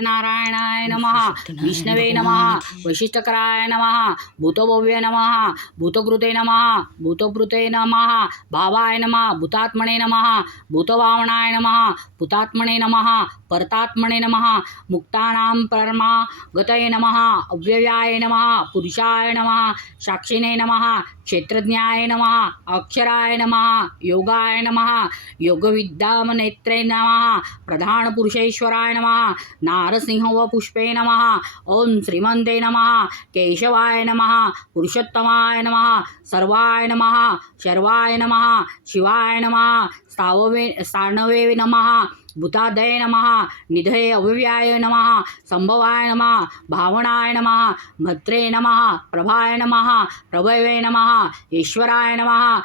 नारायणाय नमः विष्णवे नमः वैशिष्टकराय नमः भूतभव्य नमः भूतकृते नमः भूतभृते नमः भावाय नमः भूतात्मने नमः भूतभावनाय नमः भूतात्मने नमः परतात्मने नमः मुक्तानां परमागतये नमः अव्ययाय नमः पुरुषाय नमः साक्षिणे नमः क्षेत्रज्ञाय नमः अक्षराय नमः योगाय नमः योगविद्यामनेत्रे नमः प्रधानपुरुषेश्वराय नमः नारसिंह व पुष्पे नमः ओम श्रीमंते नमः केशवाय नमः पुरुषोत्तमाय नमः सर्वाय नमः शर्वाय नमः शिवाय नमः स्थानवे नमः भूतादये नमः निधये अव्ययाय नमः संभवाय नमः भावनाय नमः भद्रे नमः प्रभाय नमः प्रभवे नमः ईश्वराय नमः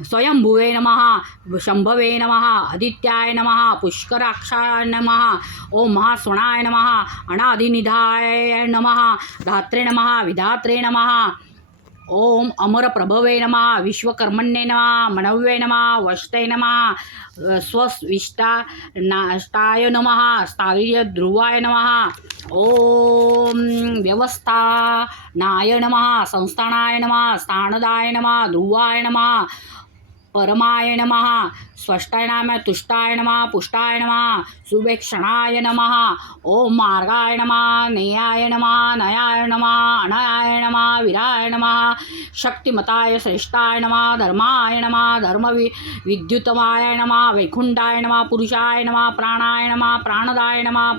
स्वयंभुवे नमः शंभवे नमः आदित्याय नमः पुष्कराक्षाय नमः ओम महास्वनाय नमः अनादिनिधाय नमः धात्रे नमः विधात्रे नमः ओम अमर प्रभवे नमः विश्वकर्मण्ये नमः मनव्ये नमः वष्टे नमः स्वस्विष्टाय नमः स्थावीय ध्रुवाय नमः ओम व्यवस्थानाय नमः संस्थानाय नमः स्थानदाय नमः ध्रुवाय नमः परमाय नमः स्पष्टाय नमः तुष्टाय नमः पुष्टाय नमः सुभेक्षणाय नमः ओम मार्गाय नमः नेयाय नमः नयाय नमः अनयाय नमः वीराय नमः शक्तिमताय श्रेष्ठाय नमः धर्माय नमः विद्युतमाय नमः वैकुंठाय नमः पुरुषाय नमः प्राणाय नमः प्राणदाय नमः